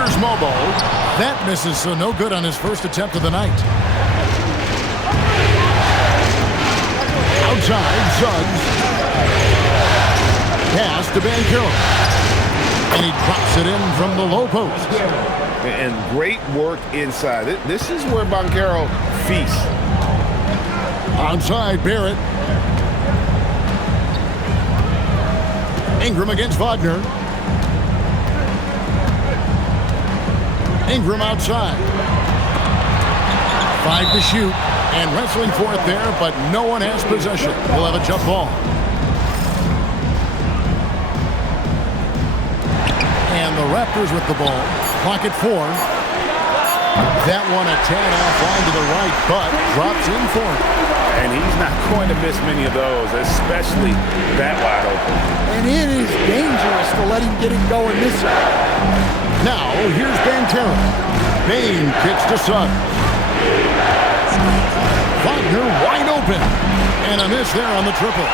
Here's Mobo. That misses, so no good on his first attempt of the night. Outside, Suggs. Pass to Banchero. And he drops it in from the low post. And great work inside. This is where Banchero feasts. Outside, Barrett. Ingram against Wagner. Ingram outside. 5 to shoot. And wrestling for it there, but no one has possession. We'll have a jump ball. And the Raptors with the ball. Clock at 4. That one a tad offline to the right, but drops in for him. And he's not going to miss many of those, especially that wide open. And it is dangerous to let him get it going this way. Now, here's Banchero. Bain kicks to Suggs. Wagner wide open. And a miss there on the triple.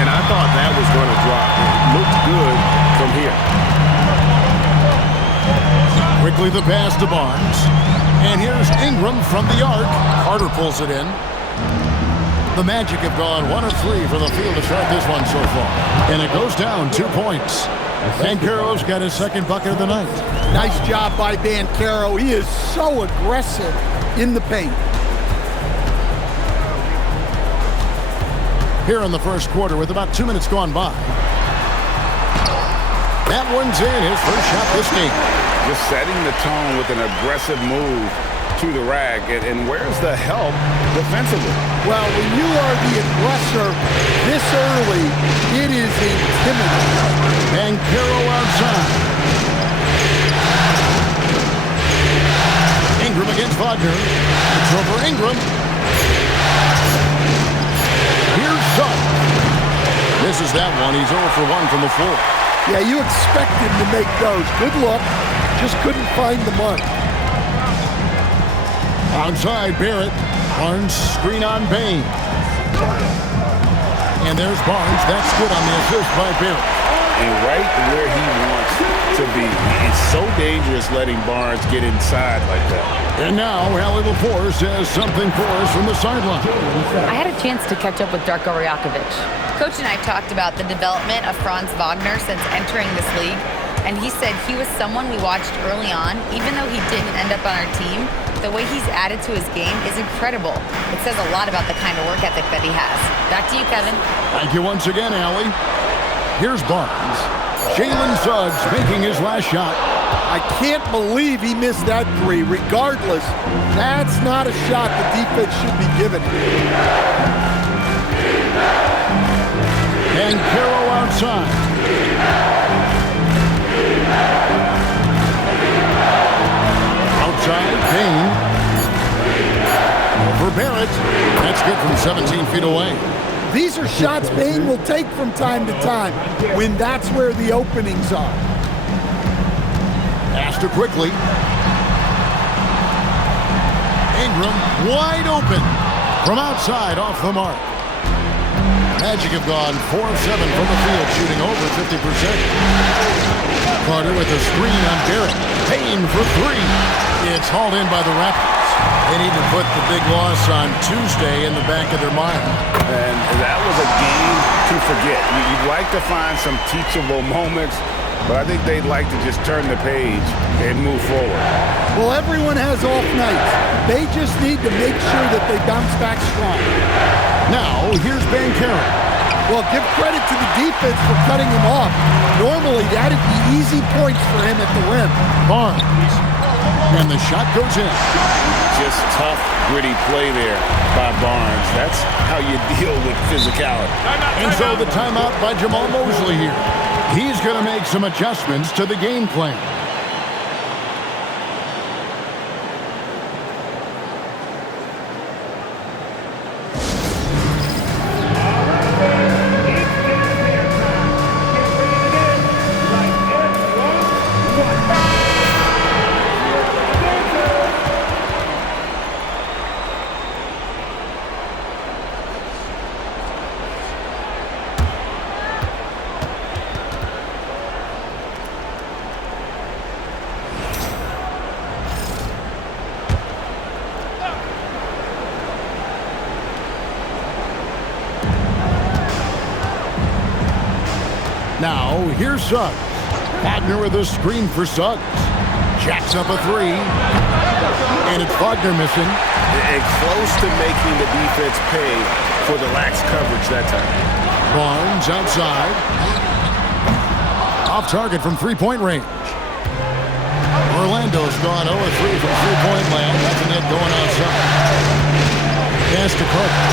And I thought that was going to drop. It looked good from here. Quickly the pass to Barnes. And here's Ingram from the arc. Carter pulls it in. The Magic have gone 1 of 3 from the field to start this one so far. And it goes down 2 points. Banchero's got his second bucket of the night. Nice job by Banchero. He is so aggressive in the paint. Here in the first quarter with about 2 minutes gone by. That one's in, his first shot this game. Just setting the tone with an aggressive move to the rack. And where's the help defensively? Well, when you are the aggressor this early, it is intimidating. Banchero outside. Ingram against Wagner. It's over Ingram. Here's Suggs. Misses that one. He's 0 for 1 from the floor. Yeah, you expect him to make those. Good luck. Just couldn't find the mark. Outside, Barrett. Barnes screen on Bain. And there's Barnes. That's good on the assist by Barrett. And right where he wants to be. It's so dangerous letting Barnes get inside like that. And now, Allie LaForce has something for us from the sideline. I had a chance to catch up with Darko Rajakovic. Coach and I talked about the development of Franz Wagner since entering this league, and he said he was someone we watched early on. Even though he didn't end up on our team, the way he's added to his game is incredible. It says a lot about the kind of work ethic that he has. Back to you, Kevin. Thank you once again, Allie. Here's Barnes. Jalen Suggs making his last shot. I can't believe he missed that 3. Regardless, that's not a shot the defense should be giving. And Banchero outside. Outside, Bain. Over Barrett. That's good from 17 feet away. These are shots Bain will take from time to time when that's where the openings are. Astor quickly. Ingram wide open from outside off the mark. Magic have gone 4 of 7 from the field, shooting over 50%. Carter with a screen on Barrett. Payne for 3. It's hauled in by the Raptors. They need to put the big loss on Tuesday in the back of their mind. And that was a game to forget. You'd like to find some teachable moments, but I think they'd like to just turn the page and move forward. Well, everyone has off nights. They just need to make sure that they bounce back strong. Now, here's Banchero. Well, give credit to the defense for cutting him off. Normally, that'd be easy points for him at the rim. Barnes. And the shot goes in. Just tough, gritty play there by Barnes. That's how you deal with physicality. And so the timeout by Jamal Mosley here. He's going to make some adjustments to the game plan. here's Suggs. Wagner with a screen for Suggs. Jacks up a three. And it's Wagner missing. And close to making the defense pay for the lax coverage that time. Barnes outside. Off target from three-point range. Orlando's gone 0-3 from three-point land. That's a net going outside. Pass to Carter.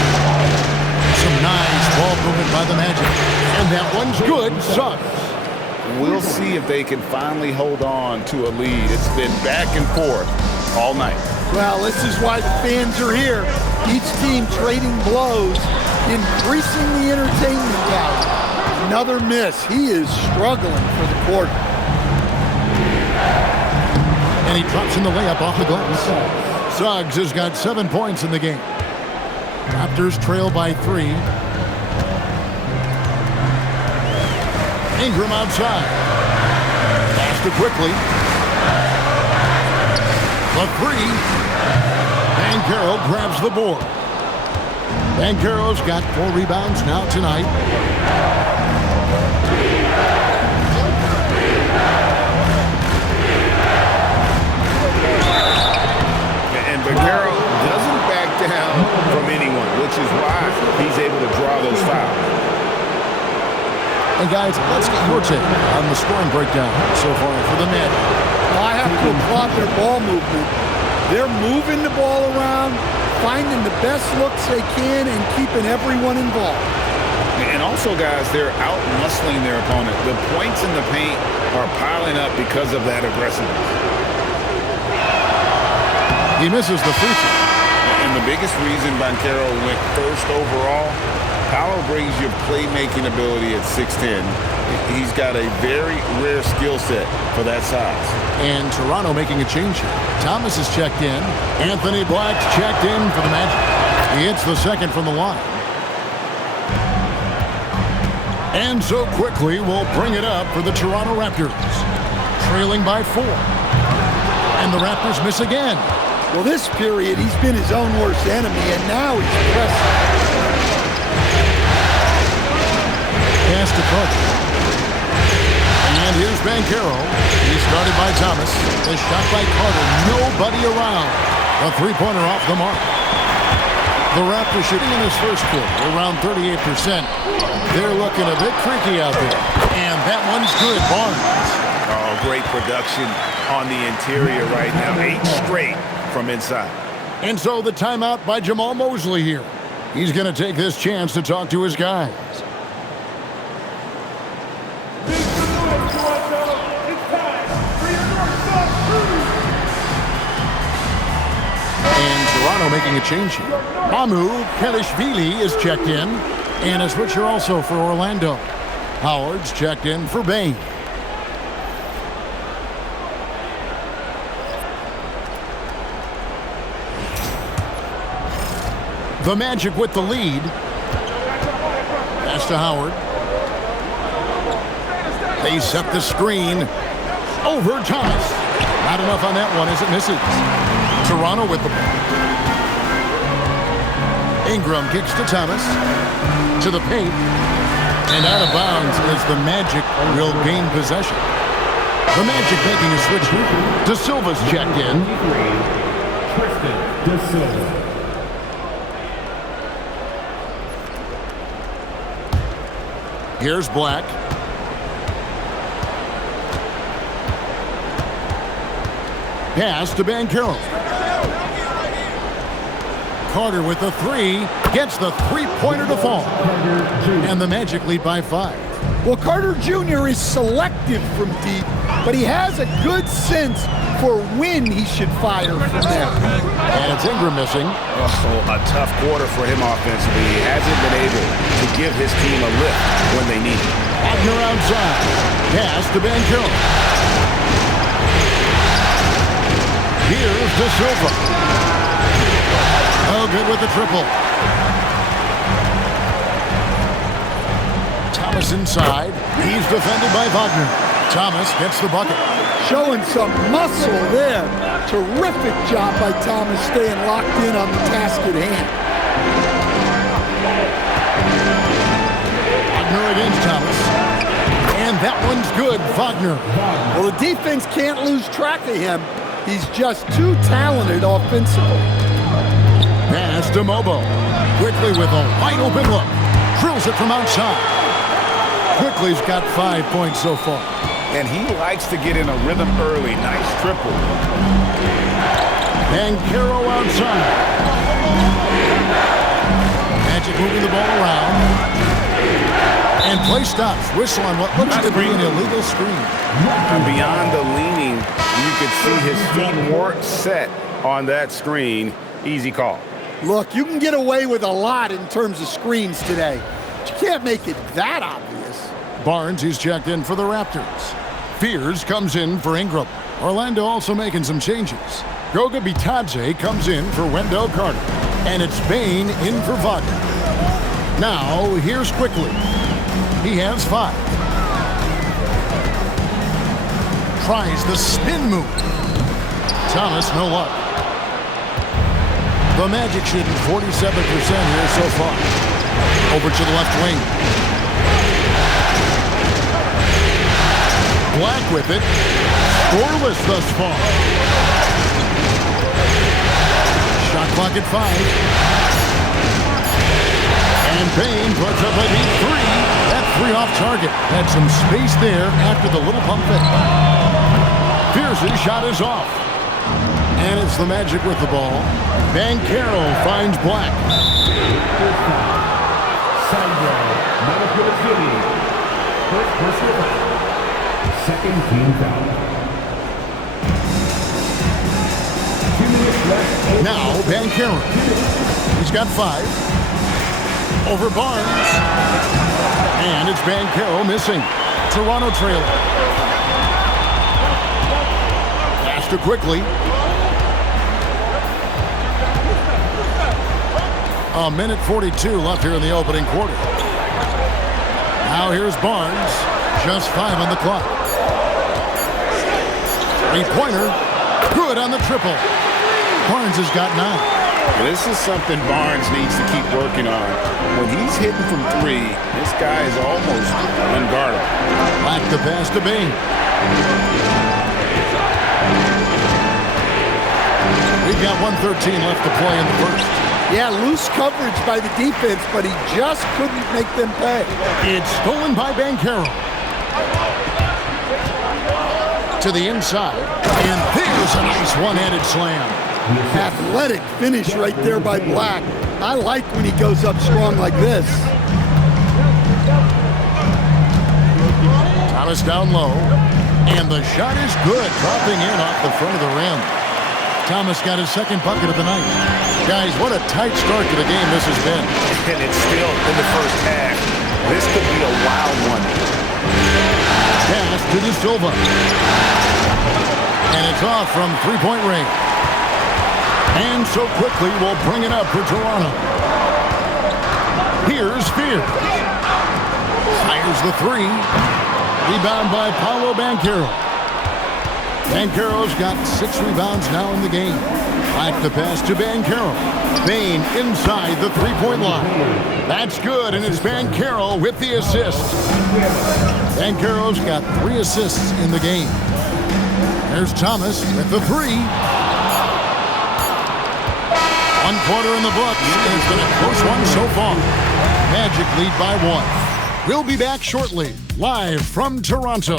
Some nice ball movement by the Magic. And that one's good. Suggs. We'll see if they can finally hold on to a lead. It's been back and forth all night. Well, this is why the fans are here. Each team trading blows, increasing the entertainment value. Another miss. He is struggling for the quarter. And he drops in the layup off the glass. Suggs has got 7 points in the game. Raptors trail by 3. Ingram outside. Pass to quickly. The three. Banchero grabs the board. Banchero's got 4 rebounds now tonight. And Banchero doesn't back down from anyone, which is why he's able to draw those fouls. And guys, let's get your take on the scoring breakdown so far for the Magic. Well, I have to applaud their ball movement. They're moving the ball around, finding the best looks they can, and keeping everyone involved. And also, guys, they're out-muscling their opponent. The points in the paint are piling up because of that aggressiveness. He misses the free throw. And the biggest reason Banchero went first overall, Paolo brings your playmaking ability at 6'10". He's got a very rare skill set for that size. And Toronto making a change here. Thomas is checked in. Anthony Black's checked in for the Magic. He hits the second from the line. And so quickly, we'll bring it up for the Toronto Raptors. Trailing by 4. And the Raptors miss again. Well, this period, he's been his own worst enemy, and now he's pressing. Pass to Carter. And here's Banchero. He started by Thomas. The shot by Carter. Nobody around. A three-pointer off the mark. The Raptors shooting in this first quarter around 38%. They're looking a bit creaky out there. And that one's good. Barnes. Oh, great production on the interior right now. 8 straight from inside. And so the timeout by Jamal Mosley here. He's going to take this chance to talk to his guys. And Toronto making a change here. Mamu Kelishvili is checked in. And a switcher also for Orlando. Howard's checked in for Bain. The Magic with the lead. Pass to Howard. They set the screen over Thomas. Not enough on that one as it misses. Toronto with the ball. Ingram kicks to Thomas. To the paint. And out of bounds as the Magic will gain possession. The Magic making a switch here. De Silva's checked in. Tristan De Silva. Here's Black. Pass to Banchero. Carter with the three. Gets the three-pointer to fall. And the Magic lead by 5. Well, Carter Jr. is selective from deep, but he has a good sense for when he should fire from there. And it's Ingram missing. Oh, a tough quarter for him offensively. He hasn't been able to give his team a lift when they need it. Wagner outside. Pass to Banchero. Here's De Silva. Oh, good with the triple. Thomas inside. He's defended by Wagner. Thomas gets the bucket. Showing some muscle there. Terrific job by Thomas staying locked in on the task at hand. Wagner against Thomas. And And that one's good, Wagner. Well, the defense can't lose track of him. He's just too talented offensively. Pass to Mobo. Quickly with a wide open look. Drills it from outside. Quickly's got 5 points so far. And he likes to get in a rhythm early. Nice triple. And Caro outside. Magic moving the ball around. And play stops. Whistle on what looks to be an illegal screen. And beyond the leaning, you could see his feet weren't set on that screen. Easy call. Look, you can get away with a lot in terms of screens today. But you can't make it that obvious. Barnes, he's checked in for the Raptors. Fears comes in for Ingram. Orlando also making some changes. Goga Bitadze comes in for Wendell Carter. And it's Bain in for Wagner. Now, here's Quickly. He has 5. Tries the spin move. Thomas, no luck. The Magic shooting 47% here so far. Over to the left wing. Black with it. Scoreless thus far. Shot clock at 5. And Bain puts up a deep 3. That 3 off target. Had some space there after the little pump fake. Pierce's shot is off. And it's the Magic with the ball. Banchero finds Black. Second team foul. 2 minutes left. Now Banchero. He's got 5. Over Barnes. And it's Banchero missing. Toronto trailer. Pass to Quickly. A minute 42 left here in the opening quarter. Now here's Barnes. Just 5 on the clock. 3-pointer. Good on the triple. Barnes has got 9. This is something Barnes needs to keep working on. When he's hitting from 3, this guy is almost unguardable. Back the pass to Bain. We've got 1:13 left to play in the first. Yeah, loose coverage by the defense, but he just couldn't make them pay. It's stolen by Banchero. To the inside. And there's a nice one-handed slam. Athletic finish right there by Black. I like when he goes up strong like this. Thomas down low. And the shot is good, dropping in off the front of the rim. Thomas got his second bucket of the night. Guys, what a tight start to the game this has been. And it's still in the first half. This could be a wild one. Pass to De Silva. And it's off from three-point range. And so Quickly will bring it up for Toronto. Here's Fears. Fires the 3. Rebound by Paolo Banchero. Banchero's got 6 rebounds now in the game. Back the pass to Banchero. Bain inside the three-point line. That's good, and it's Banchero with the assist. Banchero's got 3 assists in the game. There's Thomas with the 3. 1 quarter in the books, and it's been a close one so far. Magic lead by 1. We'll be back shortly, live from Toronto.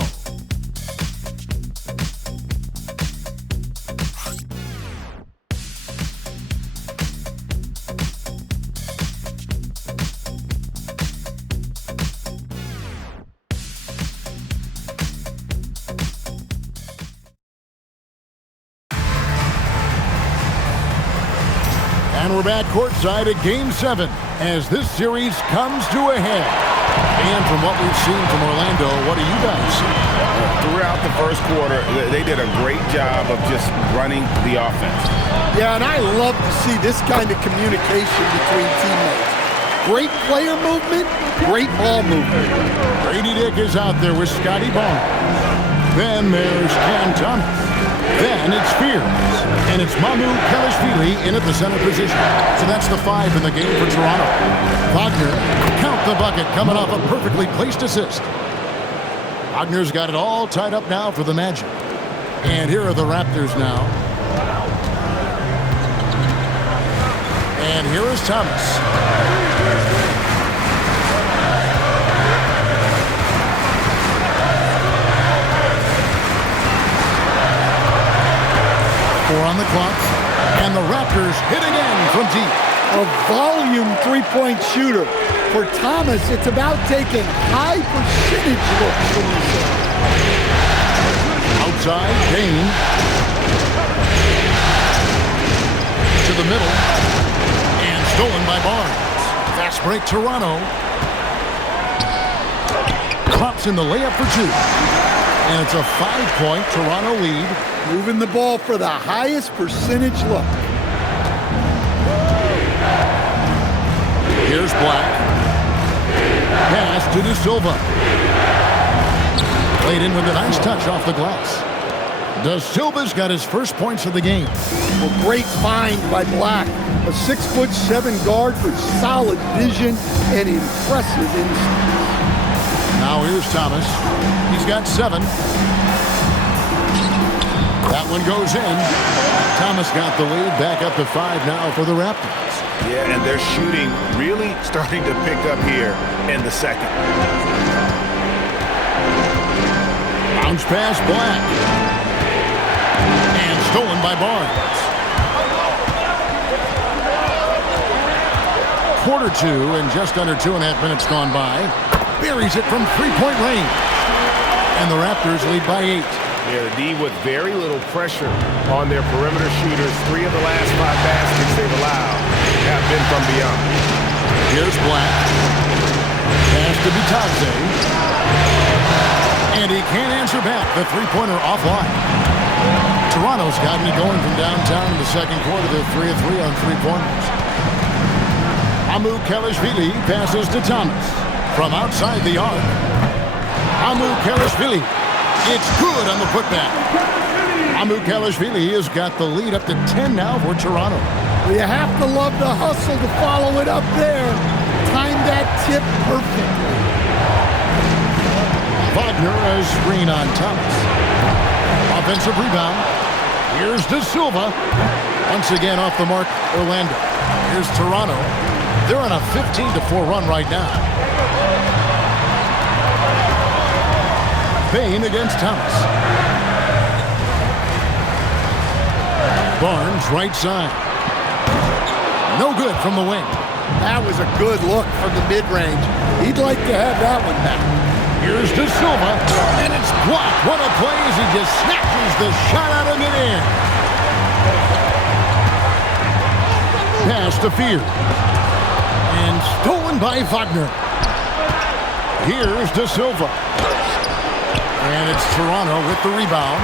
And we're back courtside at Game 7 as this series comes to a head. And from what we've seen from Orlando, what do you guys see? Throughout the first quarter, they did a great job of just running the offense. Yeah, and I love to see this kind of communication between teammates. Great player movement, great ball movement. Grady Dick is out there with Scotty Barnes. Then there's Cam Thomas. Then it's Fears. And it's Mamu Kelishvili in at the center position. So that's the 5 in the game for Toronto. Wagner, count the bucket, coming off a perfectly placed assist. Wagner's got it all tied up now for the Magic. And here are the Raptors now. And here is Thomas. Four on the clock. And the Raptors hit again from deep. A volume three-point shooter. For Thomas, it's about taking high percentage looks from the side. Outside, Kane. To the middle. And stolen by Barnes. Fast break, Toronto. Klopp's in the layup for two. And it's a 5-point Toronto lead. Moving the ball for the highest percentage look. Here's Black. Pass to De Silva. Played in with a nice touch off the glass. De Silva's got his first points of the game. Well, great find by Black. A 6'7" guard with solid vision and impressive instincts. Now here's Thomas. He's got 7. That one goes in. Thomas got the lead back up to 5 now for the Raptors. Yeah, and their shooting really starting to pick up here in the second. Bounce pass, Black. And stolen by Barnes. Quarter 2 and just under 2.5 minutes gone by. Buries it from three-point range. And the Raptors lead by 8. Yeah, the D with very little pressure on their perimeter shooters. 3 of the last 5 baskets they've allowed have been from beyond. Here's Black. Pass to Bitadze. And he can't answer back. The three-pointer offline. Toronto's gotten it going from downtown in the second quarter. They're 3 of 3 on three-pointers. Amu Kelishvili passes to Thomas. From outside the arc. Amu Kelishvili. It's good on the putback. Amu Kelishvili has got the lead up to 10 now for Toronto. Well, you have to love the hustle to follow it up there. Timed that tip perfectly. Wagner a screen on Thomas. Offensive rebound. Here's De Silva. Once again off the mark, Orlando. Here's Toronto. They're on a 15-4 run right now. Bain against Thomas. Barnes, right side. No good from the wing. That was a good look from the mid-range. He'd like to have that one back. Here's De Silva, and it's blocked. What a play as he just snatches the shot out of midair. Pass to Fear. And stolen by Wagner. Here's De Silva. And it's Toronto with the rebound.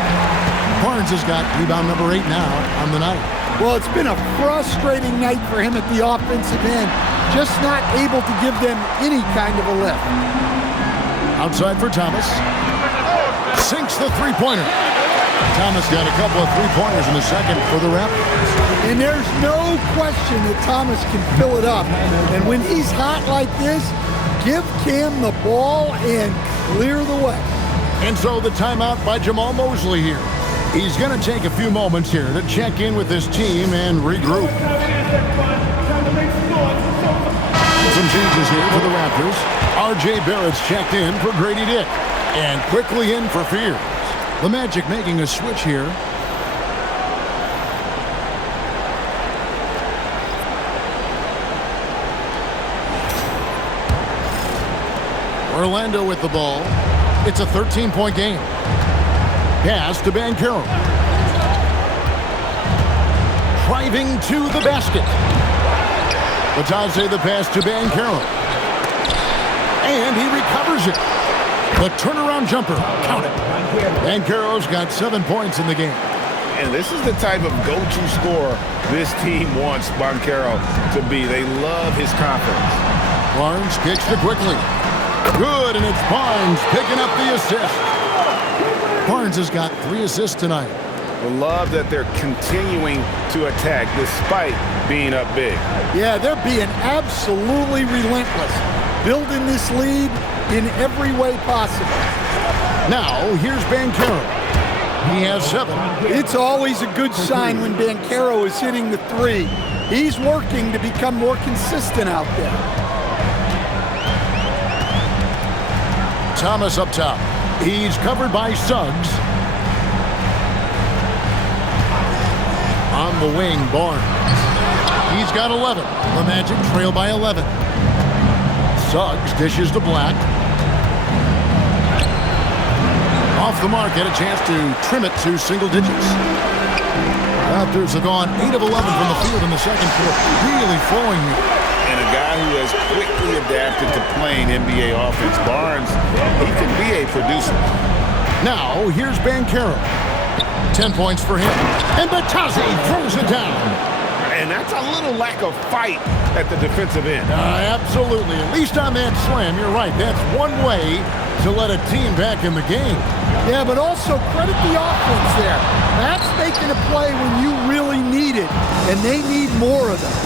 Barnes has got rebound number 8 now on the night. Well, it's been a frustrating night for him at the offensive end. Just not able to give them any kind of a lift. Outside for Thomas. Sinks the three-pointer. Thomas got a couple of three-pointers in the second for the Raptors. And there's no question that Thomas can fill it up. And when he's hot like this, give Cam the ball and clear the way. And so the timeout by Jamal Mosley here. He's going to take a few moments here to check in with his team and regroup. Some changes here for the Raptors. R.J. Barrett's checked in for Grady Dick. And quickly in for Fears. The Magic making a switch here. Orlando with the ball. It's a 13-point game. Pass to Banchero. Driving to the basket. Bitadze the pass to Banchero. And he recovers it. The turnaround jumper. Count it. Banchero's got 7 points in the game. And this is the type of go-to scorer this team wants Banchero to be. They love his confidence. Barnes kicks to quickly. Good, and it's Barnes picking up the assist. Barnes has got 3 assists tonight. I love that they're continuing to attack despite being up big. Yeah, they're being absolutely relentless, building this lead in every way possible. Now, here's Bancaro. He has 7. It's always a good sign when Bancaro is hitting the 3. He's working to become more consistent out there. Thomas up top. He's covered by Suggs. On the wing, Barnes. He's got 11. The Magic trail by 11. Suggs dishes to Black. Off the mark, had a chance to trim it to single digits. Raptors have gone 8 of 11 from the field in the second quarter. Really flowing here. And a guy who has quickly adapted to playing NBA offense, Barnes, he can be a producer. Now, here's Bancaro. 10 points for him. And Batazzi throws it down. And that's a little lack of fight at the defensive end. Absolutely. At least on that slam, you're right. That's one way to let a team back in the game. Yeah, but also credit the offense there. That's making a play when you really need it, and they need more of them.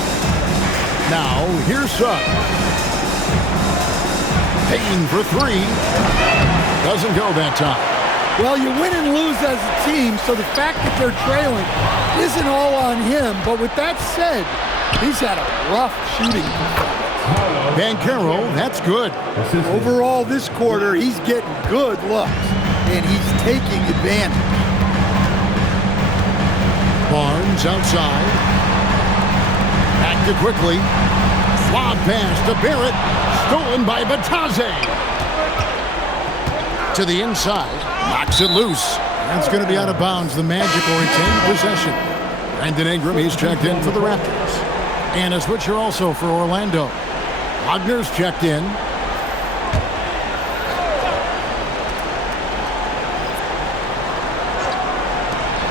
Now, here's Suggs. Payne for 3. Doesn't go that time. Well, you win and lose as a team, so the fact that they're trailing isn't all on him. But with that said, he's had a rough shooting performance. Bancaro, that's good. Overall, this quarter, he's getting good looks, and he's taking advantage. Barnes outside. Back to quickly. Lob pass to Barrett. Stolen by Batazzi. To the inside. Knocks it loose. That's going to be out of bounds. The Magic will retain possession. Brandon Ingram, he's checked in for the Raptors. And a switcher also for Orlando. Wagner's checked in.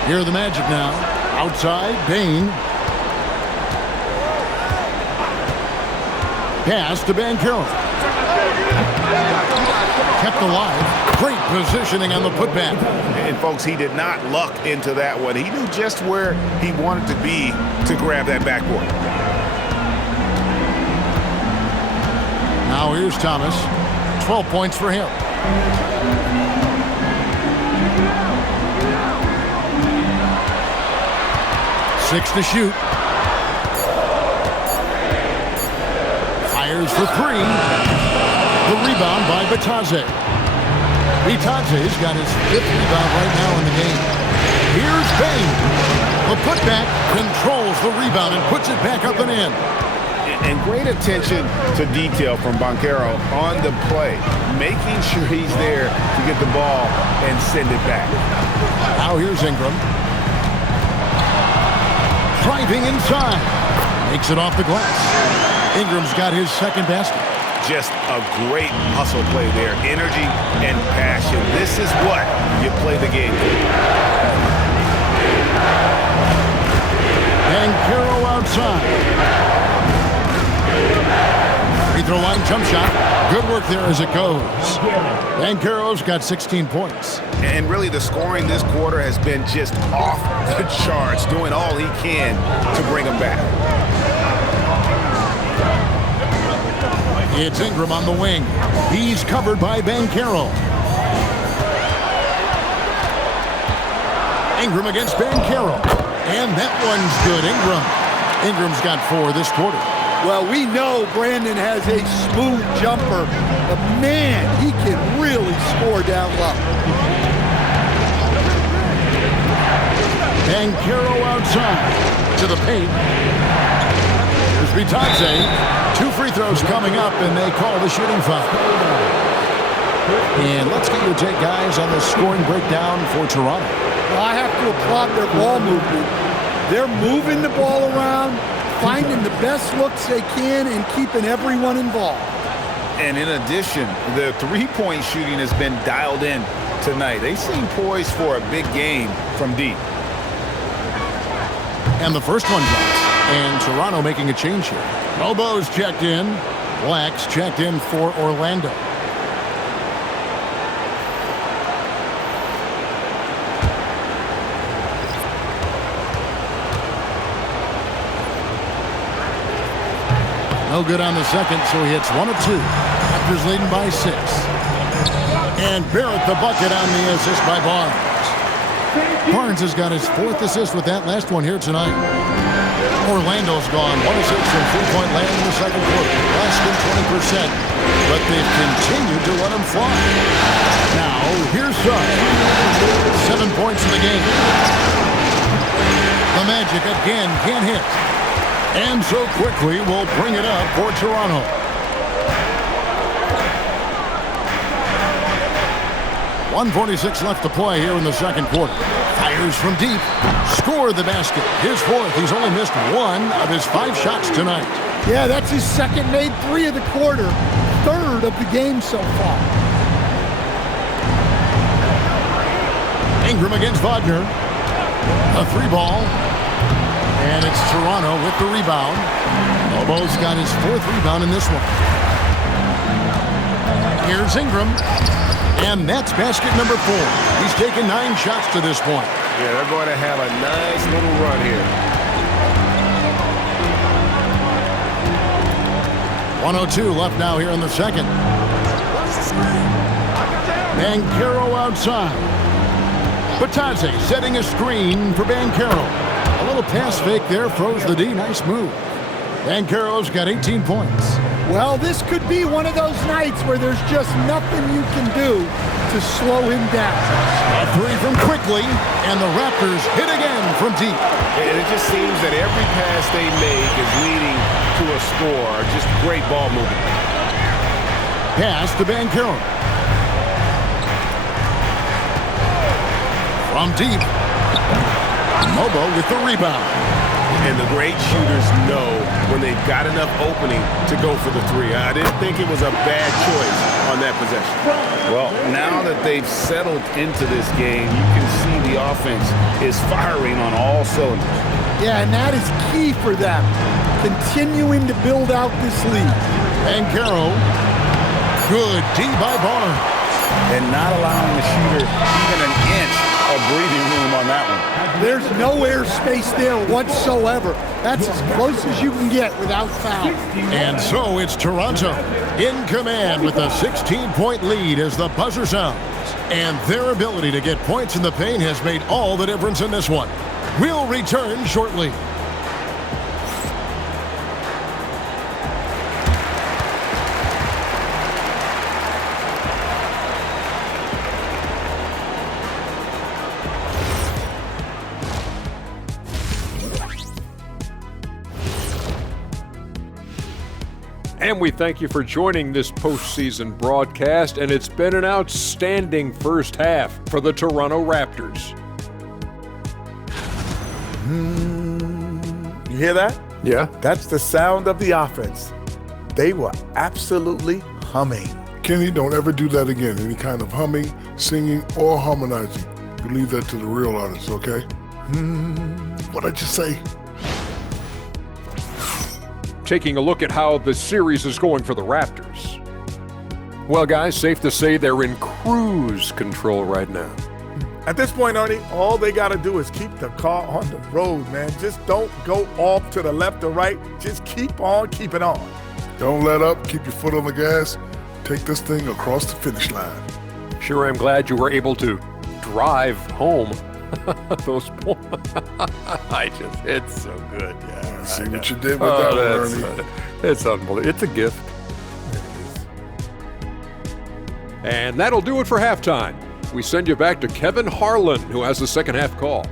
Here are the Magic now. Outside, Payne. Pass to Bancaro. Kept alive. Great positioning on the putback. And folks, he did not luck into that one. He knew just where he wanted to be to grab that backboard. Now here's Thomas. 12 points for him. Six to shoot. Fires for 3. The rebound by Batazzi. Batazzi's got his 5th rebound right now in the game. Here's Payne. The putback controls the rebound and puts it back up and in. And great attention to detail from Bancaro on the play, making sure he's there to get the ball and send it back. Now here's Ingram. Driving inside. Makes it off the glass. Ingram's got his second basket. Just a great hustle play there. Energy and passion. This is what you play the game for. Bancaro outside. Free throw line jump shot. Good work there as it goes. Bancaro's got 16 points. And really the scoring this quarter has been just off the charts, doing all he can to bring them back. It's Ingram on the wing. He's covered by Bancaro. Ingram against Bancaro. And that one's good. Ingram's got 4 this quarter. Well, we know Brandon has a smooth jumper, but man, he can really score down low. Bancaro outside to the paint. Here's Batazzi. 2 free throws coming up, and they call the shooting foul. And let's get your take, guys, on the scoring breakdown for Toronto. Well, I have to applaud their ball movement. They're moving the ball around, finding the best looks they can, and keeping everyone involved. And in addition, the three-point shooting has been dialed in tonight. They seem poised for a big game from deep. And the first one drops. And Toronto making a change here. Bobo's checked in. Black's checked in for Orlando. No good on the second, so he hits 1 of 2. Raptors leading by 6. And Barrett the bucket on the assist by Barnes. Barnes has got his 4th assist with that last one here tonight. Orlando's gone 1 of 6 from three-point land in the second quarter. Less than 20%. But they've continued to let him fly. Now, here's Suggs. 7 points in the game. The Magic again can't hit. And so quickly will bring it up for Toronto. .146 left to play here in the second quarter. Fires from deep. Score the basket. His 4th. He's only missed 1 of his 5 shots tonight. Yeah, that's his second made 3 of the quarter. 3rd of the game so far. Ingram against Wagner. A 3 ball. And it's Toronto with the rebound. Lobo's got his 4th rebound in this one. Here's Ingram. And that's basket number 4. He's taken 9 shots to this point. Yeah, they're going to have a nice little run here. 1:02 left now here in the second. Banchero outside. Batadze setting a screen for Banchero. A little pass fake there, froze the D. Nice move. Banchero's got 18 points. Well, this could be one of those nights where there's just nothing you can do to slow him down. A 3 from Quickly, and the Raptors hit again from deep. And it just seems that every pass they make is leading to a score. Just great ball movement. Pass to Banchero. From deep. Lobo with the rebound. And the great shooters know when they've got enough opening to go for the 3. I didn't think it was a bad choice on that possession. Well, now that they've settled into this game, you can see the offense is firing on all cylinders. Yeah, and that is key for them. Continuing to build out this lead. Banchero. Good D by Barnes. And not allowing the shooter even an inch of breathing room on that one. There's no airspace there whatsoever. That's as close as you can get without foul. And so it's Toronto in command with a 16-point lead as the buzzer sounds. And their ability to get points in the paint has made all the difference in this one. We'll return shortly. And we thank you for joining this postseason broadcast, and it's been an outstanding first half for the Toronto Raptors. You hear that? Yeah. That's the sound of the offense. They were absolutely humming. Kenny, don't ever do that again. Any kind of humming, singing, or harmonizing. You leave that to the real artists, okay? What'd I just say? Taking a look at how the series is going for the Raptors. Well, guys, safe to say they're in cruise control right now. At this point, Ernie, all they got to do is keep the car on the road, man. Just don't go off to the left or right. Just keep on keeping on. Don't let up. Keep your foot on the gas. Take this thing across the finish line. Sure, I'm glad you were able to drive home. Those points. It's so good. Yeah. See what you did with that one, Ernie. It's unbelievable. It's a gift. And that'll do it for halftime. We send you back to Kevin Harlan, who has the second half call.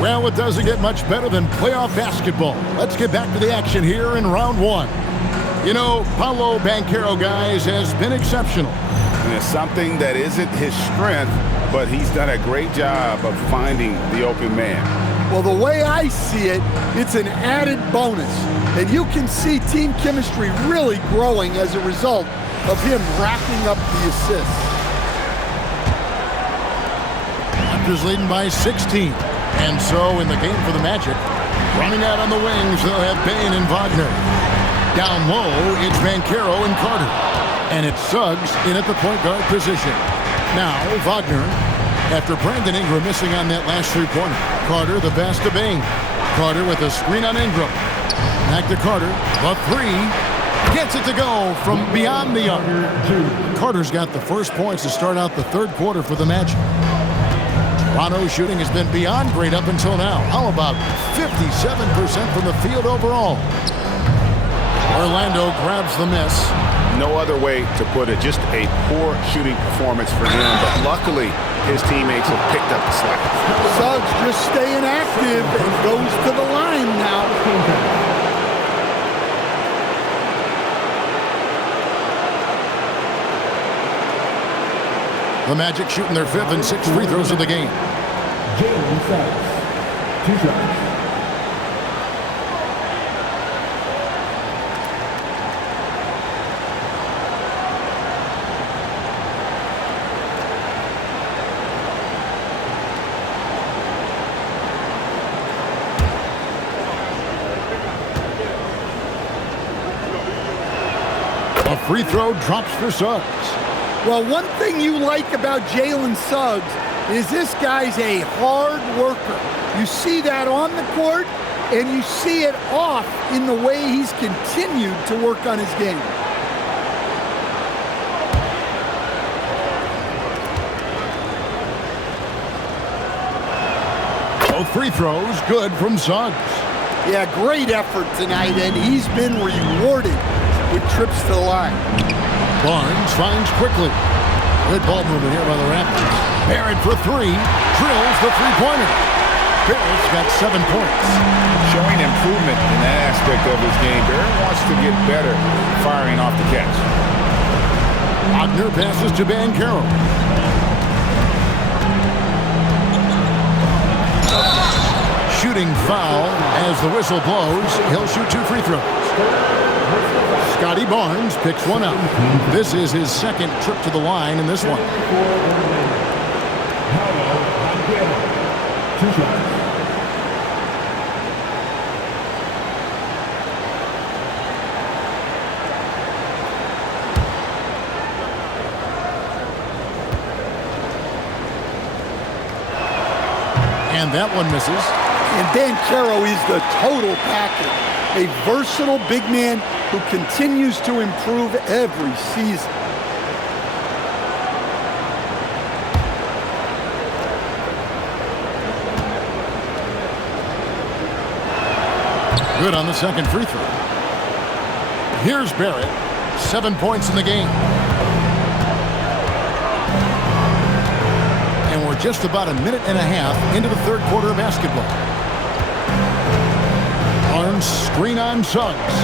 Well, it doesn't get much better than playoff basketball. Let's get back to the action here in round one. You know, Paolo Banchero, guys, has been exceptional. And it's something that isn't his strength, but he's done a great job of finding the open man. Well, the way I see it, it's an added bonus. And you can see team chemistry really growing as a result of him racking up the assists. Raptors leading by 16. And so in the game for the Magic, running out on the wings, they'll have Bane and Wagner. Down low, it's Banchero and Carter. And it's Suggs in at the point guard position. Now, Wagner, after Brandon Ingram missing on that last three-pointer. Carter, the pass to Bain. Carter with a screen on Ingram. Back to Carter. The three. Gets it to go from beyond the arc. Carter's got the first points to start out the third quarter for the Magic. Toronto's shooting has been beyond great up until now. How about 57% from the field overall? Orlando grabs the miss. No other way to put it. Just a poor shooting performance for him. But luckily, his teammates have picked up the slack. Suggs just staying active and goes to the line now. The Magic shooting their fifth and sixth free throws of the game. Jalen Suggs, 2 shots. A free throw drops for Suggs. Well, one thing you like about Jalen Suggs is this guy's a hard worker. You see that on the court, and you see it off in the way he's continued to work on his game. Both free throws good from Suggs. Yeah, great effort tonight, and he's been rewarded with trips to the line. Barnes finds quickly. Good ball movement here by the Raptors. Barrett for three. Drills the three-pointer. Barrett's got 7 points. Showing improvement in that aspect of his game. Barrett wants to get better firing off the catch. Wagner passes to Banchero. Shooting foul as the whistle blows. He'll shoot 2 free throws. Scotty Barnes picks one up. This is his second trip to the line in this one. 2 shots. And that one misses. And Banchero is the total package. A versatile big man who continues to improve every season. Good on the second free throw. Here's Barrett. 7 points in the game. And we're just about a minute and a half into the third quarter of basketball. Barnes screen on Suggs.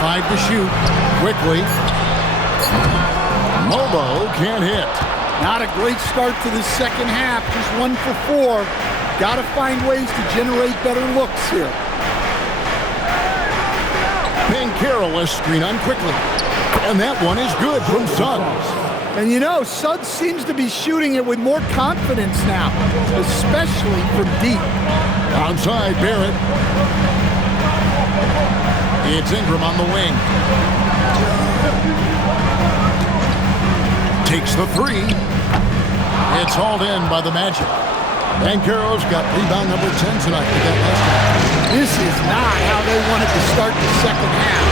5 to shoot. Quickly. Mobo can't hit. Not a great start to the second half. Just 1 for 4. Got to find ways to generate better looks here. Banchero a screen on quickly. And that one is good from Suggs. And you know, Suggs seems to be shooting it with more confidence now, especially from deep. Outside, Barrett. It's Ingram on the wing. Takes the three. It's hauled in by the Magic. Banchero's got rebound number 10 tonight. This is not how they wanted to start the second half.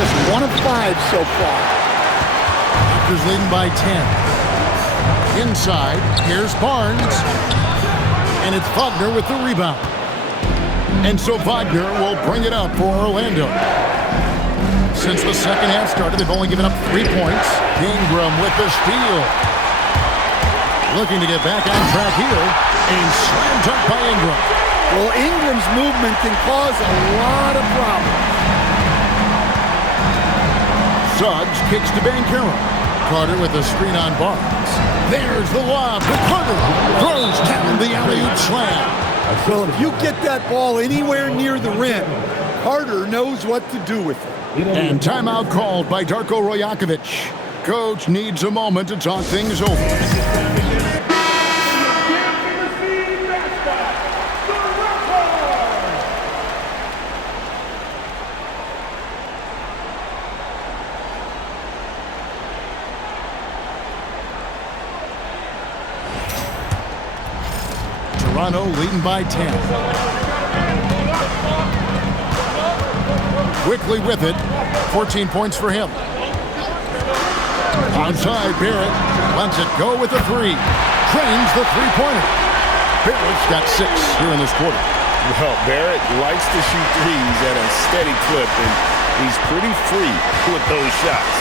Just 1 of 5 so far. Raptors leading by 10. Inside, here's Barnes. And it's Wagner with the rebound. And so Wagner will bring it up for Orlando. Since the second half started, they've only given up 3 points. Ingram with the steal. Looking to get back on track here. A slam dunk by Ingram. Well, Ingram's movement can cause a lot of problems. Suggs kicks to Banchero. Carter with a screen on Barnes. There's the lob to Carter. Throws down the alley-oop slam. Well, if you get that ball anywhere near the rim, Carter knows what to do with it. And timeout called by Darko Rajakovic. Coach needs a moment to talk things over. Toronto leading by 10. Quickly with it. 14 points for him. Outside, Barrett lets it go with the three. Trains the three-pointer. Barrett's got 6 here in this quarter. Well, Barrett likes to shoot threes at a steady clip, and he's pretty free with those shots.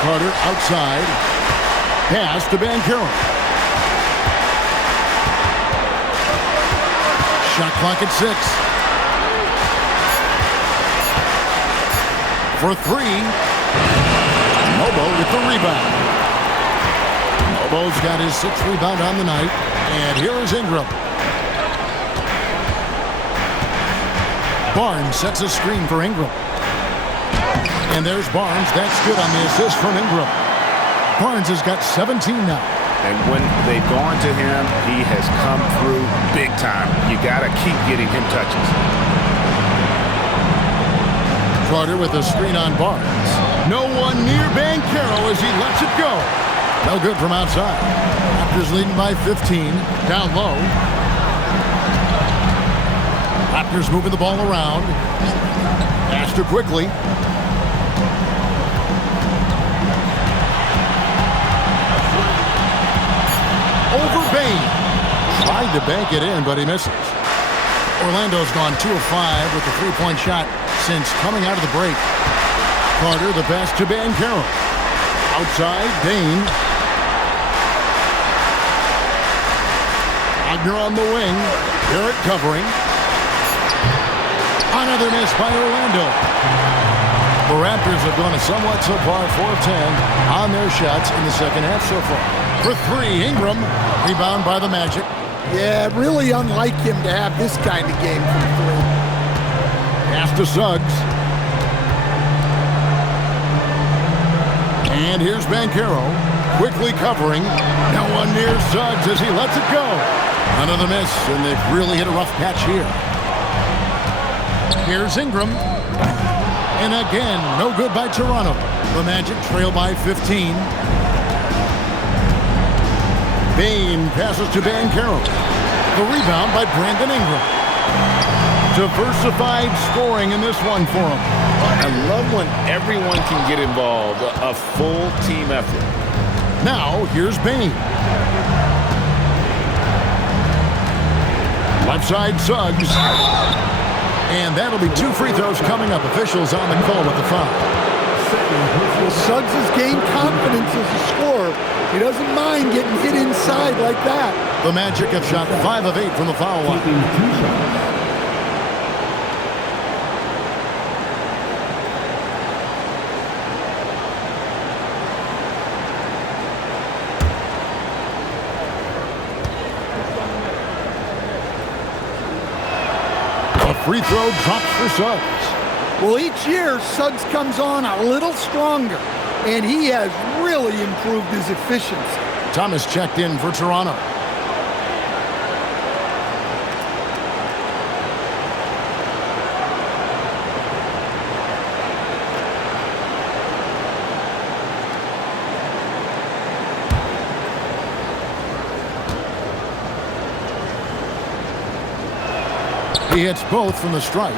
Carter outside. Pass to Banchero. Shot clock at 6. For 3. Mobo with the rebound. Mobo's got his 6th rebound on the night. And here is Ingram. Barnes sets a screen for Ingram. And there's Barnes. That's good on the assist from Ingram. Barnes has got 17 now. And when they've gone to him, he has come through big time. You got to keep getting him touches. Carter with a screen on Barnes. No one near Banchero as he lets it go. No good from outside. Raptors leading by 15. Down low. Raptors moving the ball around. Faster quickly. Over Bane. Tried to bank it in, but he misses. Orlando's gone 2 of 5 with the three-point shot since coming out of the break. Carter, the pass to Banchero. Outside, Bane. Wagner on the wing. Barrett covering. Another miss by Orlando. The Raptors have gone a somewhat subpar 4 of 10 on their shots in the second half so far. For 3, Ingram. Rebound by the Magic. Yeah, really unlike him to have this kind of game from 3. Pass to Suggs. And here's Banchero. Quickly covering. No one near Suggs as he lets it go. Another miss, and they've really hit a rough patch here. Here's Ingram. And again, no good by Toronto. The Magic trail by 15. Bane passes to Banchero. The rebound by Brandon Ingram. Diversified scoring in this one for him. I love when everyone can get involved, a full team effort. Now, here's Bane. Left side, Suggs. And that'll be 2 free throws coming up. Officials on the call with the foul. Well, Suggs has gained confidence as a scorer. He doesn't mind getting hit inside like that. The Magic have shot 5 of 8 from the foul line. A free throw drops for Suggs. Well, each year, Suggs comes on a little stronger, and he has really improved his efficiency. Thomas checked in for Toronto. He hits both from the stripe.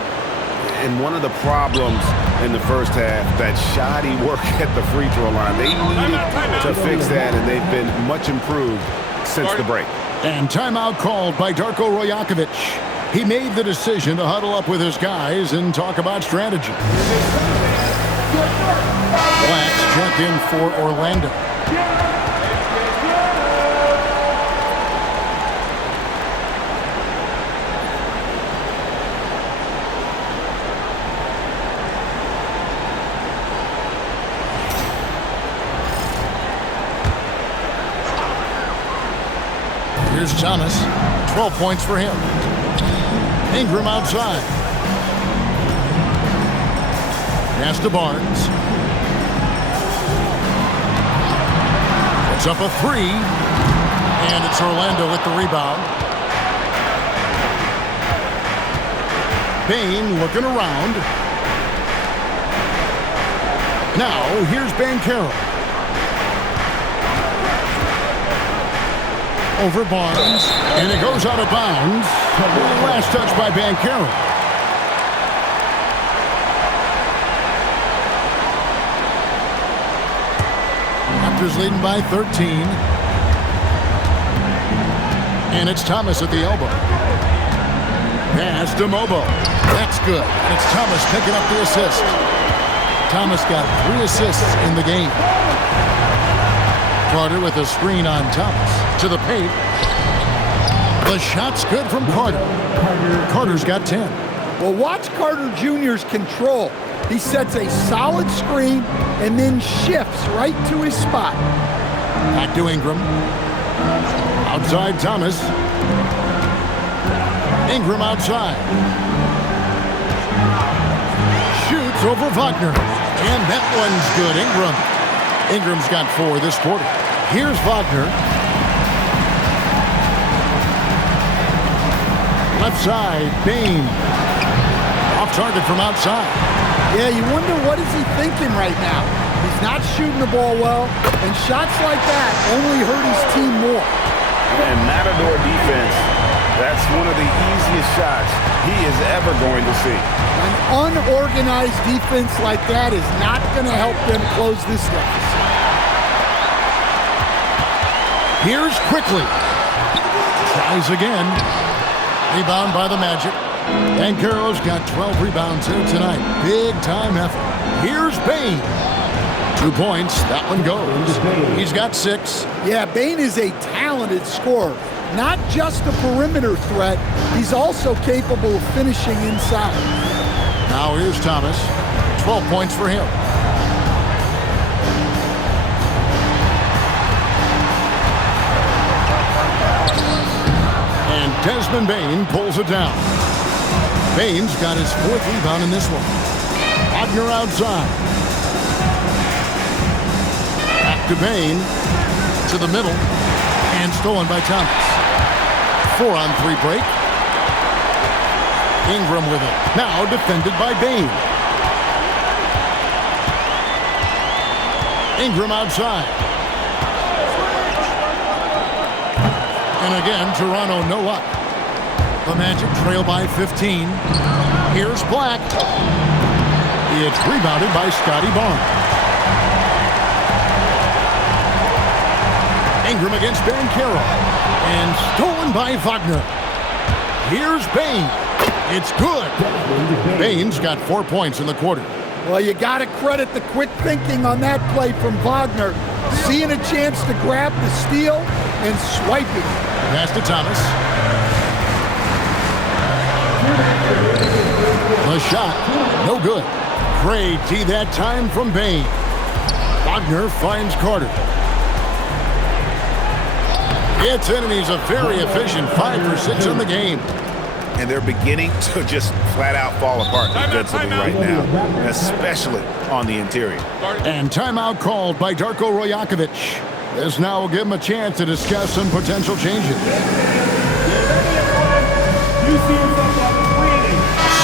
And one of the problems in the first half, that shoddy work at the free throw line. They needed to fix that, and they've been much improved since the break. And timeout called by Darko Rajakovic. He made the decision to huddle up with his guys and talk about strategy. Blacks checked in for Orlando. Here's Thomas. 12 points for him. Ingram outside. Pass to Barnes. It's up a 3. And it's Orlando with the rebound. Bane looking around. Now, here's Banchero. over Barnes, and it goes out of bounds. Last touch by Banchero. Raptors leading by 13. And it's Thomas at the elbow. Pass to Mobo. That's good. And it's Thomas picking up the assist. Thomas got 3 assists in the game. Carter with a screen on Thomas. To the paint. The shot's good from Carter. Carter's got 10. Well, watch Carter Jr.'s control. He sets a solid screen and then shifts right to his spot. Back to Ingram. Outside Thomas. Ingram outside. Shoots over Wagner. And that one's good. Ingram's got 4 this quarter. Here's Wagner. Left side, Bain. Off target from outside. Yeah, you wonder what is he thinking right now. He's not shooting the ball well, and shots like that only hurt his team more. And Matador defense, that's one of the easiest shots he is ever going to see. An unorganized defense like that is not going to help them close this deficit. Here's Quickly. Tries again. Rebound by the Magic. Banchero's got 12 rebounds here tonight. Big time effort. Here's Bain. 2 points. That one goes. He's got 6. Yeah, Bain is a talented scorer. Not just a perimeter threat, he's also capable of finishing inside. Now here's Thomas. 12 points for him. And Desmond Bain pulls it down. Bain's got his 4th rebound in this one. Wagner outside. Back to Bain. To the middle. And stolen by Thomas. 4-on-3 break. Ingram with it. Now defended by Bain. Ingram outside. And again, Toronto no up. The Magic trail by 15. Here's Black. It's rebounded by Scotty Barnes. Ingram against Banchero. And stolen by Wagner. Here's Bain. It's good. Bain's got 4 points in the quarter. Well, you got to credit the quick thinking on that play from Wagner. Seeing a chance to grab the steal and swiping. Pass to Thomas. The shot, no good. Great D that time from Bain. Wagner finds Carter. It's in, and he's a very efficient 5 for 6 in the game. And they're beginning to just flat out fall apart defensively right now, especially on the interior. And timeout called by Darko Rajakovic. This now will give him a chance to discuss some potential changes.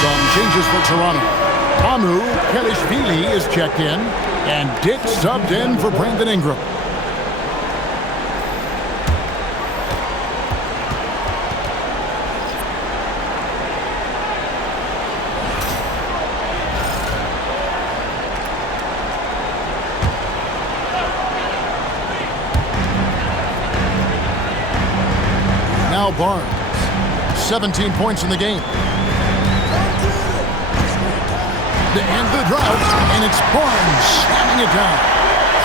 Some changes for Toronto. Amu Kelishvili is checked in, and Dick subbed in for Brandon Ingram. Now Barnes, 17 points in the game. To end the drought, and it's Barnes slamming it down.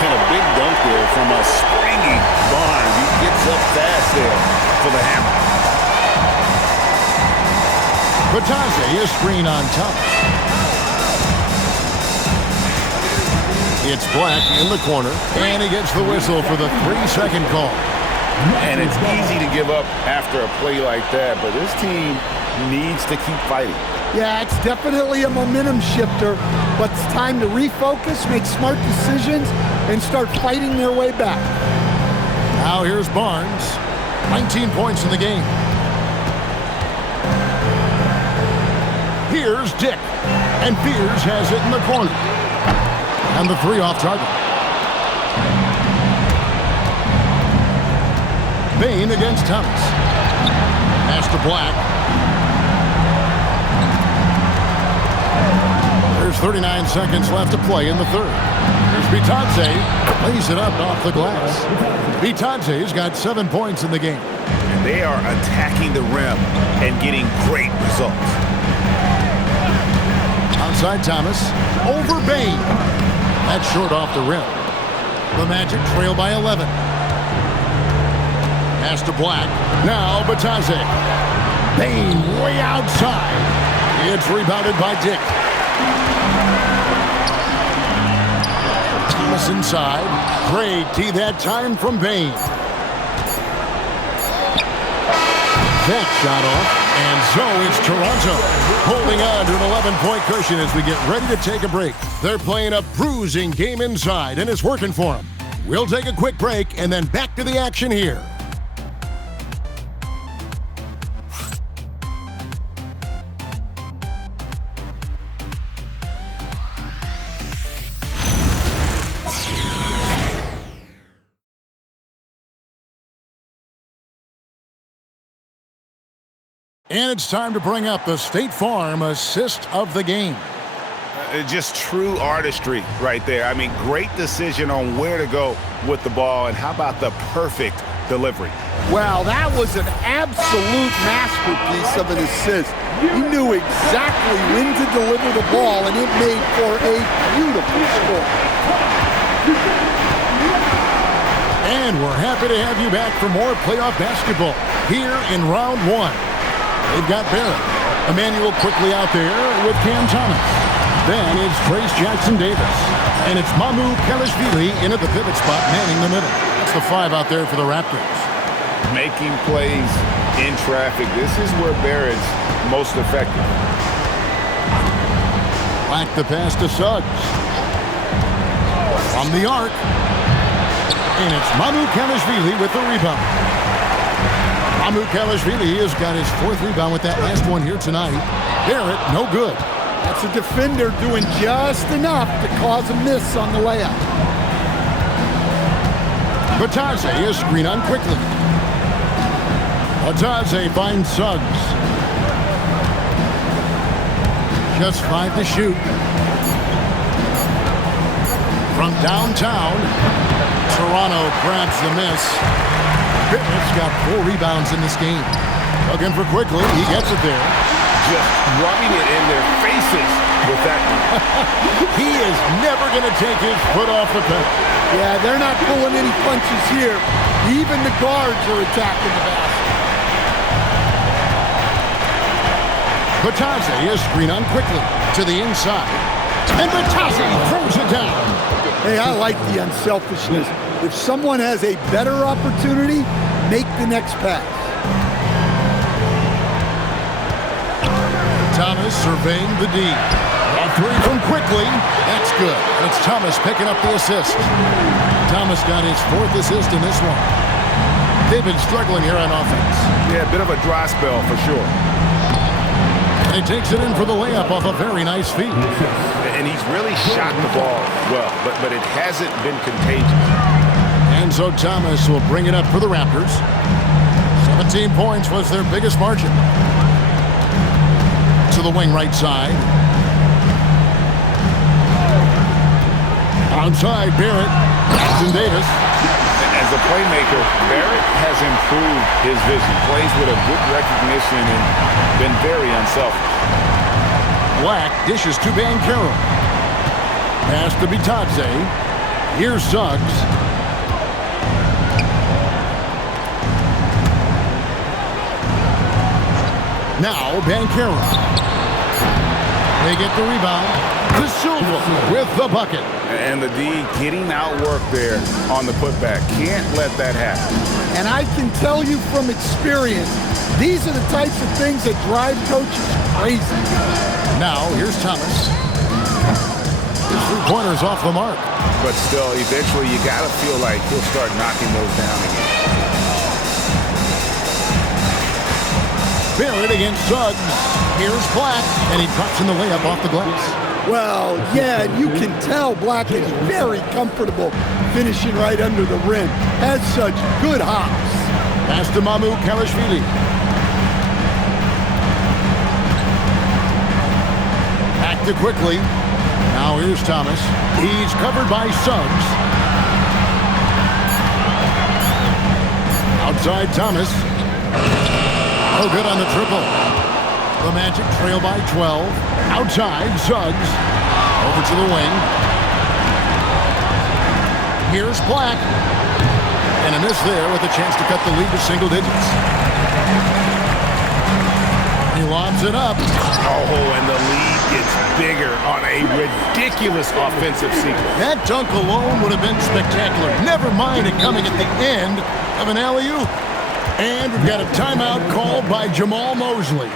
And a big dunk there from a springy Barnes. He gets up fast there for the hammer. Batase is screen on top. It's Black in the corner, and he gets the whistle for the 3-second call. And it's easy to give up after a play like that, but this team needs to keep fighting. Yeah, it's definitely a momentum shifter, but it's time to refocus, make smart decisions, and start fighting their way back. Now here's Barnes, 19 points in the game. Here's Dick, and Beers has it in the corner. And the 3 off target. Bain against Thomas. Pass to Black. There's 39 seconds left to play in the third. Here's Bitadze. Lays it up off the glass. Bitadze's got 7 points in the game. And they are attacking the rim and getting great results. Outside Thomas. Over Bain. That's short off the rim. The Magic trail by 11. Pass to Black. Now Bitadze. Bain way outside. It's rebounded by Dick. Thomas inside. Great D that time from Bain. That shot off. And so it's Toronto holding on to an 11-point cushion as we get ready to take a break. They're playing a bruising game inside, and it's working for them. We'll take a quick break and then back to the action here. And it's time to bring up the State Farm assist of the game. Just true artistry right there. I mean, great decision on where to go with the ball, and how about the perfect delivery? Wow, that was an absolute masterpiece of an assist. He knew exactly when to deliver the ball, and it made for a beautiful score. And we're happy to have you back for more playoff basketball here in round one. They've got Barrett. Emmanuel quickly out there with Cam Thomas. Then it's Trace Jackson-Davis. And it's Mamu Kelishvili in at the pivot spot, manning the middle. That's the 5 out there for the Raptors. Making plays in traffic. This is where Barrett's most effective. Black the pass to Suggs. From the arc. And it's Mamu Kelishvili with the rebound. Mamu Kelishvili has got his 4th rebound with that last one here tonight. Barrett, no good. That's a defender doing just enough to cause a miss on the layup. Bitadze is screen on quickly. Bitadze finds Suggs. Just 5 to shoot. From downtown, Toronto grabs the miss. Barrett's got 4 rebounds in this game. Looking for quickly, he gets it there. Just rubbing it in their faces with that one. He is never going to take his foot off the pedal. Yeah, they're not pulling any punches here. Even the guards are attacking the basket. Bitadze is screen on quickly to the inside. And Bitadze throws it down. Hey, I like the unselfishness. If someone has a better opportunity, make the next pass. Thomas surveying the D. A 3 from quickly. That's good. It's Thomas picking up the assist. Thomas got his 4th assist in this one. They've been struggling here on offense. Yeah, a bit of a dry spell for sure. And he takes it in for the layup off a very nice feed. And he's really shot the ball well, but it hasn't been contagious. And so Thomas will bring it up for the Raptors. 17 points was their biggest margin. To the wing right side. Outside, Barrett. Jackson-Davis. As a playmaker, Barrett has improved his vision. Plays with a good recognition and been very unselfish. Black dishes to Banchero. Pass to Bitadze. Here's Suggs. Now Banchero. They get the rebound. De Silva with the bucket. And the D getting outworked there on the putback. Can't let that happen. And I can tell you from experience, these are the types of things that drive coaches crazy. Now here's Thomas. His 3-pointers off the mark. But still, eventually you got to feel like he'll start knocking those down again. Barrett against Suggs. Here's Black, and he drops in the layup off the glass. Well, yeah, you can tell Black is very comfortable finishing right under the rim. Has such good hops. Pass to Mamu Kalashvili. Back to quickly. Now here's Thomas. He's covered by Suggs. Outside Thomas. Oh, good on the triple. The Magic trail by 12. Outside Suggs. Over to the wing. Here's Black. And a miss there with a chance to cut the lead to single digits. He lobs it up. Oh, and the lead gets bigger on a ridiculous offensive sequence. That dunk alone would have been spectacular. Never mind it coming at the end of an alley-oop. And we've got a timeout called by Jamal Mosley.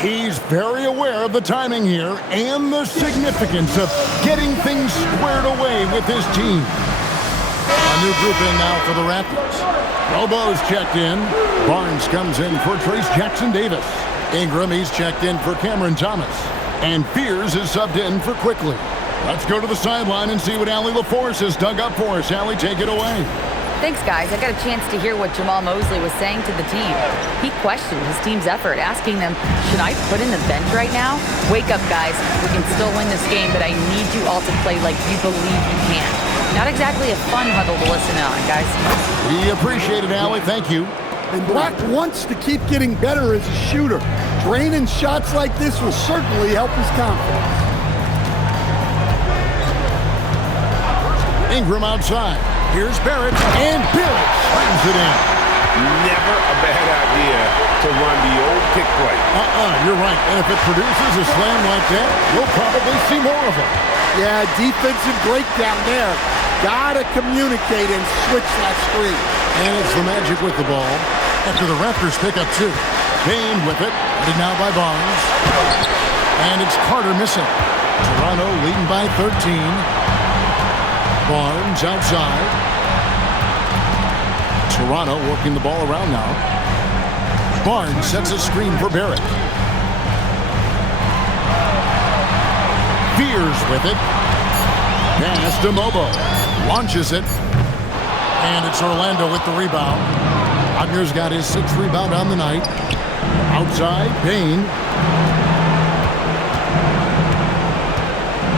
He's very aware of the timing here and the significance of getting things squared away with his team. A new group in now for the Raptors. Bobo's checked in. Barnes comes in for Trace Jackson-Davis. Ingram, he's checked in for Cameron Thomas. And Fears is subbed in for Quickly. Let's go to the sideline and see what Allie LaForce has dug up for us. Allie, take it away. Thanks, guys. I got a chance to hear what Jamal Mosley was saying to the team. He questioned his team's effort, asking them, should I put in the bench right now? Wake up, guys. We can still win this game, but I need you all to play like you believe you can. Not exactly a fun huddle to listen on, guys. We appreciate it, Allie. Thank you. And Black wants to keep getting better as a shooter. Draining shots like this will certainly help his confidence. Ingram outside. Here's Barrett, and Barrett slams it in. Never a bad idea to run the old pick play. You're right. And if it produces a slam like that, you'll probably see more of it. Yeah, defensive breakdown there. Gotta communicate and switch that screen. And it's the Magic with the ball after the Raptors pick up 2. Bain with it, headed now by Barnes. And it's Carter missing. Toronto leading by 13. Barnes outside. Toronto working the ball around now. Barnes sets a screen for Barrett. Fears with it. Pass to Mobo. Launches it. And it's Orlando with the rebound. Wagner's got his 6th rebound on the night. Outside, Bain.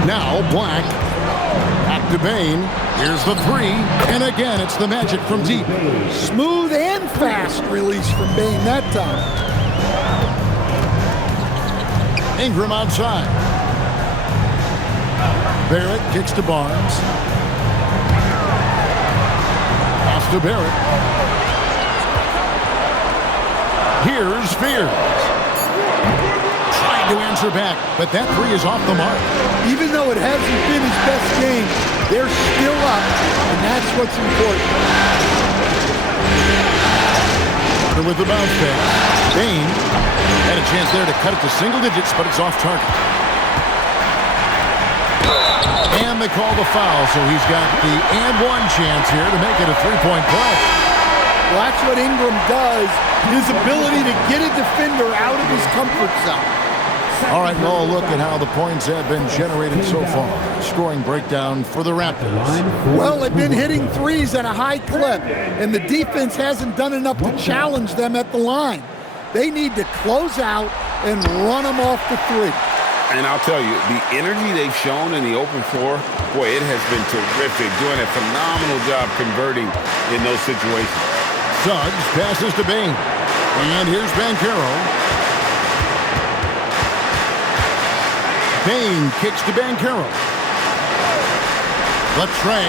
Now Black. Back to Bain. Here's the 3. And again, it's the Magic from deep. Smooth and fast release from Bain that time. Ingram outside. Barrett kicks to Barnes. Pass to Barrett. Here's Fears. Trying to answer back, but that 3 is off the mark. Even though it hasn't been his best game, they're still up, and that's what's important. With the bounce pass. Bain had a chance there to cut it to single digits, but it's off target. And they call the foul, so he's got the and 1 chance here to make it a 3-point play. Well, that's what Ingram does, his ability to get a defender out of his comfort zone. All right, well, look at how the points have been generated so far. Scoring breakdown for the Raptors. Well, they've been hitting threes at a high clip, and the defense hasn't done enough to challenge them at the line. They need to close out and run them off the 3. And I'll tell you, the energy they've shown in the open floor, boy, it has been terrific. Doing a phenomenal job converting in those situations. Suggs passes to Bain. And here's Banchero. Bain kicks to Banchero. Latrey.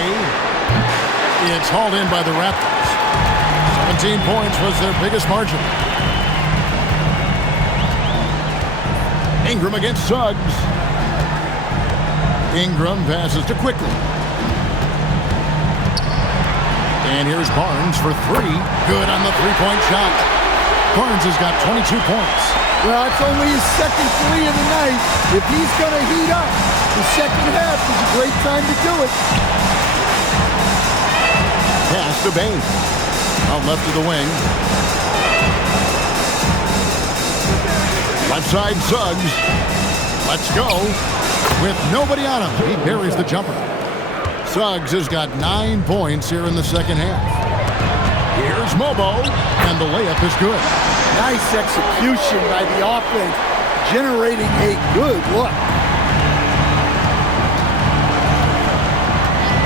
It's hauled in by the Raptors. 17 points was their biggest margin. Ingram against Suggs. Ingram passes to Quickly. And here's Barnes for 3. Good on the 3-point shot. Barnes has got 22 points. Well, it's only his 2nd 3 of the night. If he's going to heat up, the second half is a great time to do it. Pass to Bain. Out left of the wing. Left side Suggs. Let's go. With nobody on him, he buries the jumper. Suggs has got 9 points here in the second half. Here's Mobo, and the layup is good. Nice execution by the offense, generating a good look.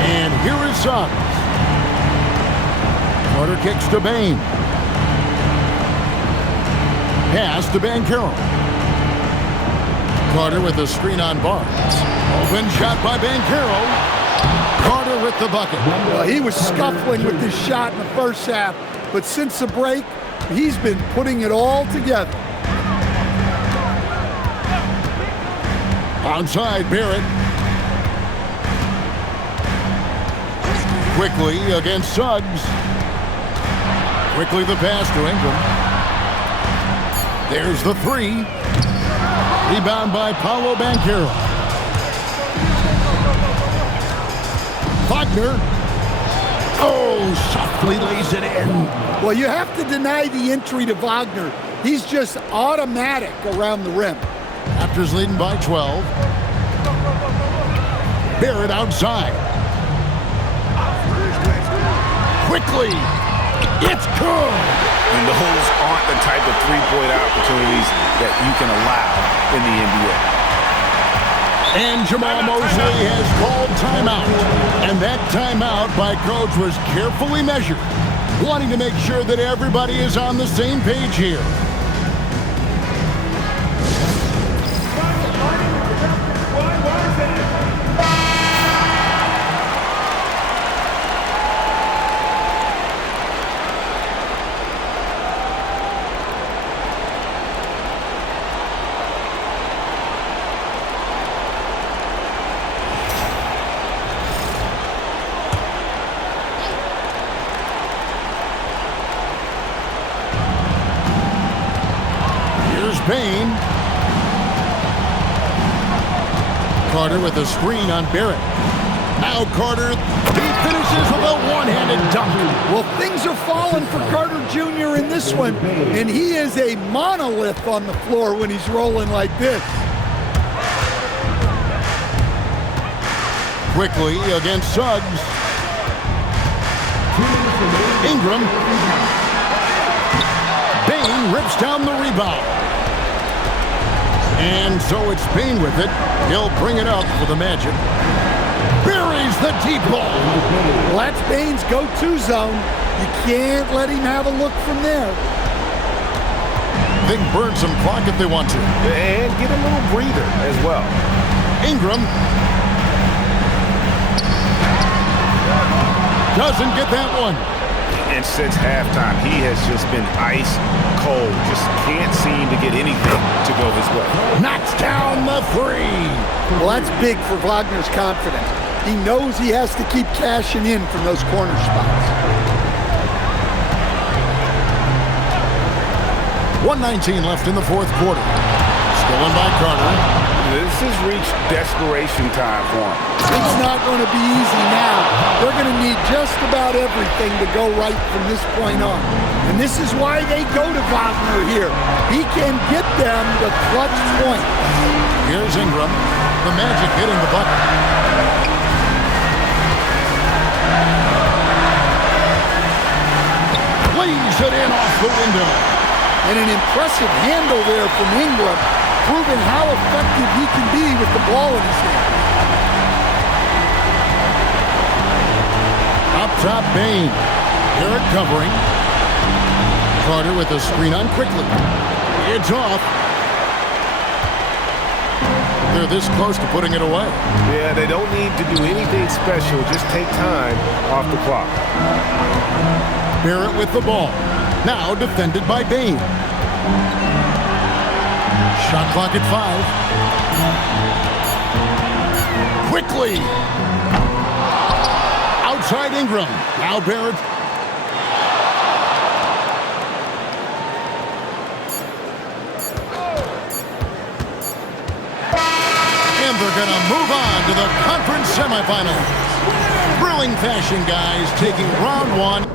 And here is Suggs. Carter kicks to Bain. Pass to Banchero. Carter with a screen on Barnes. Open shot by Banchero. Carter with the bucket. Well, he was scuffling with this shot in the first half, but since the break, he's been putting it all together. Outside, Barrett. Quickly against Suggs. Quickly the pass to Ingram. There's the three. Rebound by Paolo Banchero. Wagner. Oh, softly lays it in. Well, you have to deny the entry to Wagner. He's just automatic around the rim. Raptors leading by 12. Barrett outside. Quickly. It's good. And those aren't the type of three-point opportunities that you can allow in the NBA. And Jamal Mosley has called timeout. And that timeout by coach was carefully measured, wanting to make sure that everybody is on the same page here. Bain. Carter with a screen on Barrett. Now Carter, he finishes with a one-handed dunk. Well, things are falling for Carter Jr. in this one, and he is a monolith on the floor when he's rolling like this. Quickly against Suggs. Ingram. Bain rips down the rebound. And so it's Bain with it. He'll bring it up for the Magic. Buries the deep ball. Well, that's Bain's go-to zone. You can't let him have a look from there. They can burn some clock if they want to. And get a little breather as well. Ingram. Doesn't get that one. And since halftime, he has just been ice cold. Just can't seem to get anything to go his way. Knocks down the three. Well, that's big for Wagner's confidence. He knows he has to keep cashing in from those corner spots. 1:19 left in the fourth quarter. Stolen by Carter. This has reached desperation time for him. It's not going to be easy now. They're going to need just about everything to go right from this point on. And this is why they go to Wagner here. He can get them the clutch point. Here's Ingram. The Magic hitting the bucket. Lays it in off the window. And an impressive handle there from Ingram, proving how effective he can be with the ball in his hand. Up top, Bain. Garrett covering. Carter with a screen on quickly. It's off. They're this close to putting it away. Yeah, they don't need to do anything special. Just take time off the clock. Barrett with the ball. Now defended by Bain. Shot clock at 5. Quickly. Outside Ingram. Now Barrett. And they're going to move on to the conference semifinals. Thrilling fashion, guys, taking round one.